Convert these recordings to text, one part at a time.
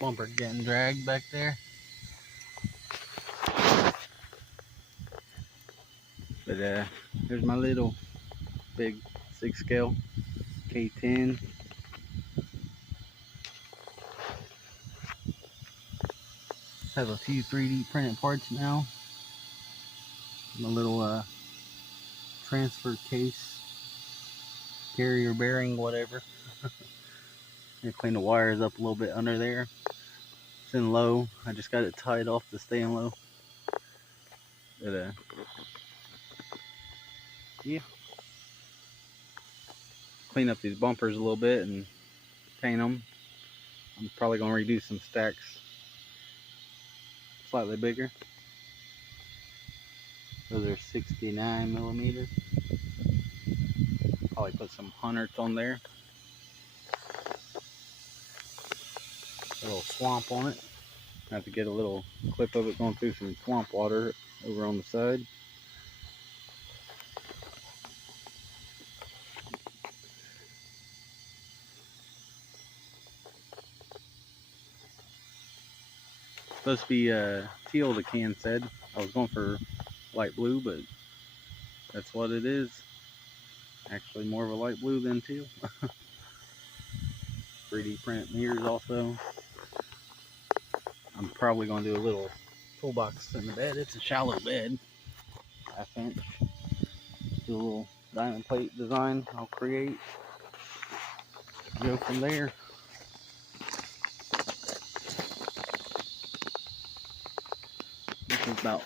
Bumper getting dragged back there. But here's my little big 6 scale K10. Have a few 3D printed parts now. My little transfer case, carrier bearing, whatever. Gonna clean the wires up a little bit under there. It's in low. I just got it tied off to stay in low. But yeah. Clean up these bumpers a little bit and paint them. I'm probably gonna redo some stacks slightly bigger. Those are 69 millimeter. Probably put some hundreds on there. A little swamp on it. I have to get a little clip of it going through some swamp water over on the side. Supposed to be teal, the can said. I was going for light blue, but that's what it is. Actually more of a light blue than teal. 3D print mirrors also. I'm probably going to do a little toolbox in the bed. It's a shallow bed, 1/2 inch. Do a little diamond plate design I'll create. Go from there. This is about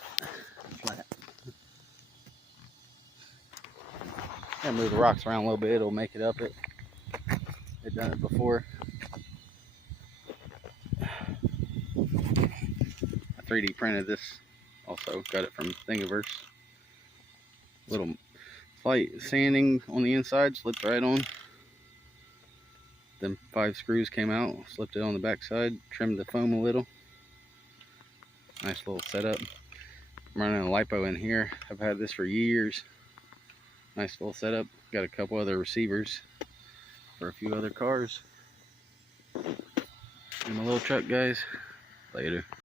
flat. Gotta move the rocks around a little bit, it'll make it up it. I've done it before. I 3D printed this also, got it from Thingiverse. Little slight sanding on the inside, slipped right on. Then 5 screws came out, slipped it on the back side, trimmed the foam a little. Nice little setup. I'm running a lipo in here. I've had this for years. Nice little setup. Got a couple other receivers for a few other cars. And my little truck, guys. Later.